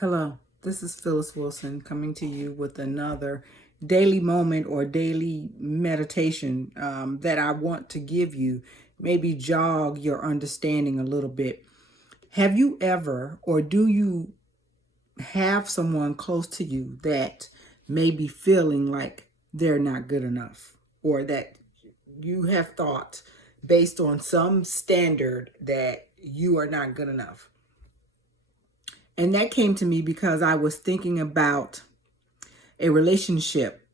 Hello, this is Phyllis Wilson coming to you with another daily moment or daily meditation that I want to give you, maybe jog your understanding a little bit. Have you ever, or do you have someone close to you that may be feeling like they're not good enough, or that you have thought based on some standard that you are not good enough? And that came to me because I was thinking about a relationship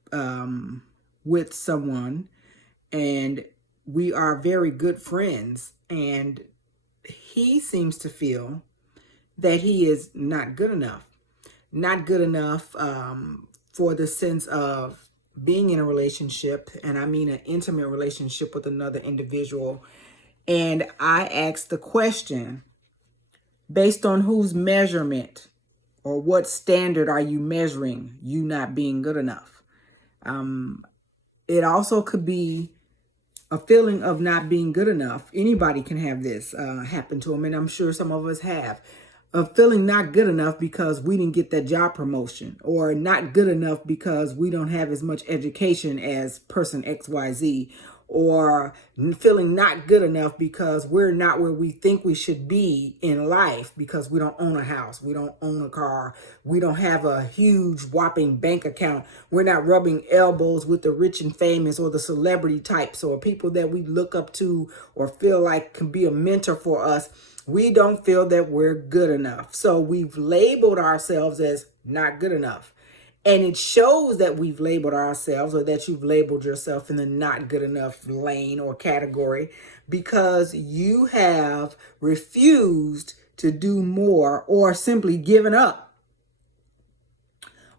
with someone, and we are very good friends. And he seems to feel that he is not good enough. Not good enough for the sense of being in a relationship, and I mean an intimate relationship with another individual. And I asked the question, based on whose measurement or what standard are you measuring you not being good enough? It also could be a feeling of not being good enough. Anybody can have this happen to them, and I'm sure some of us have. Of feeling not good enough because we didn't get that job promotion, or not good enough because we don't have as much education as person XYZ, or feeling not good enough because we're not where we think we should be in life because we don't own a house, we don't own a car, we don't have a huge whopping bank account, we're not rubbing elbows with the rich and famous or the celebrity types or people that we look up to or feel like can be a mentor for us. We don't feel that we're good enough. So we've labeled ourselves as not good enough. And it shows that we've labeled ourselves, or that you've labeled yourself in the not good enough lane or category, because you have refused to do more or simply given up.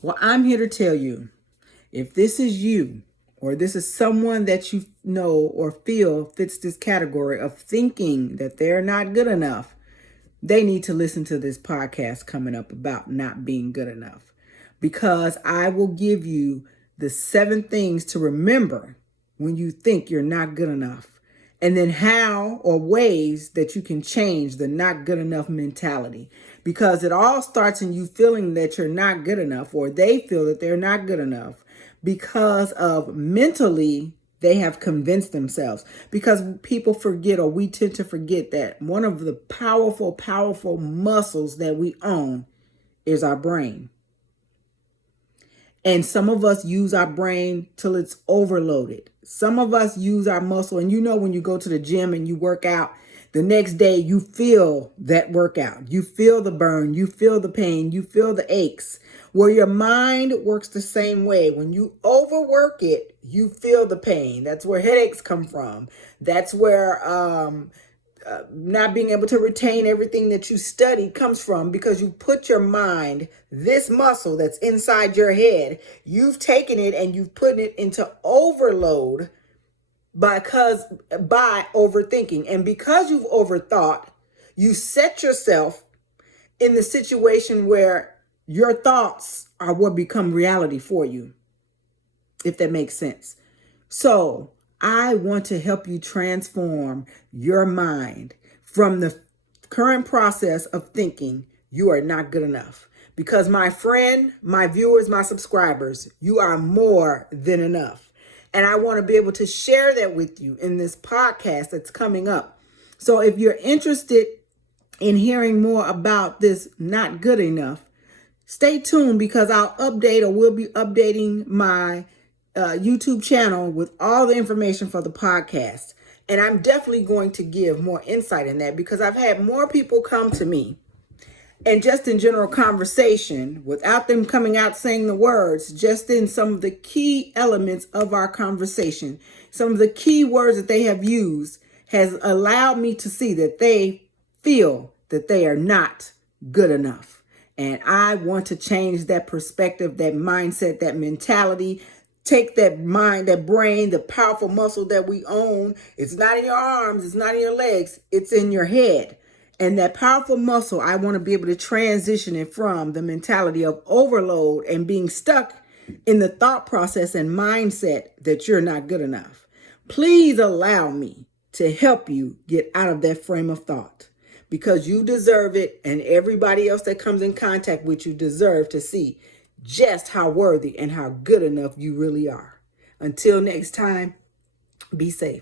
Well, I'm here to tell you, if this is you, or this is someone that you know or feel fits this category of thinking that they're not good enough, they need to listen to this podcast coming up about not being good enough. Because I will give you the 7 things to remember when you think you're not good enough. And then how or ways that you can change the not good enough mentality. Because it all starts in you feeling that you're not good enough, or they feel that they're not good enough, because of mentally they have convinced themselves. Because people forget, or we tend to forget, that one of the powerful muscles that we own is our brain. And some of us use our brain till it's overloaded. Some of us use our muscle. And you know, when you go to the gym and you work out, the next day you feel that workout. You feel the burn. You feel the pain. You feel the aches. Where your mind works the same way. When you overwork it, you feel the pain. That's where headaches come from. That's where not being able to retain everything that you study comes from, because you put your mind, this muscle that's inside your head, you've taken it and you've put it into overload by overthinking. And because you've overthought, you set yourself in the situation where your thoughts are what become reality for you, if that makes sense. So I want to help you transform your mind from the current process of thinking you are not good enough. Because my friend, my viewers, my subscribers, you are more than enough. And I want to be able to share that with you in this podcast that's coming up. So if you're interested in hearing more about this not good enough, stay tuned, because I'll update, or will be updating, my YouTube channel with all the information for the podcast. And I'm definitely going to give more insight in that, because I've had more people come to me, and just in general conversation, without them coming out saying the words, just in some of the key elements of our conversation, some of the key words that they have used has allowed me to see that they feel that they are not good enough. And I want to change that perspective, that mindset, that mentality. Take that mind, that brain, the powerful muscle that we own. It's not in your arms, it's not in your legs, it's in your head. And that powerful muscle, I want to be able to transition it from the mentality of overload and being stuck in the thought process and mindset that you're not good enough. Please allow me to help you get out of that frame of thought. because you deserve it, and everybody else that comes in contact with you deserve to see just how worthy and how good enough you really are. Until next time, be safe.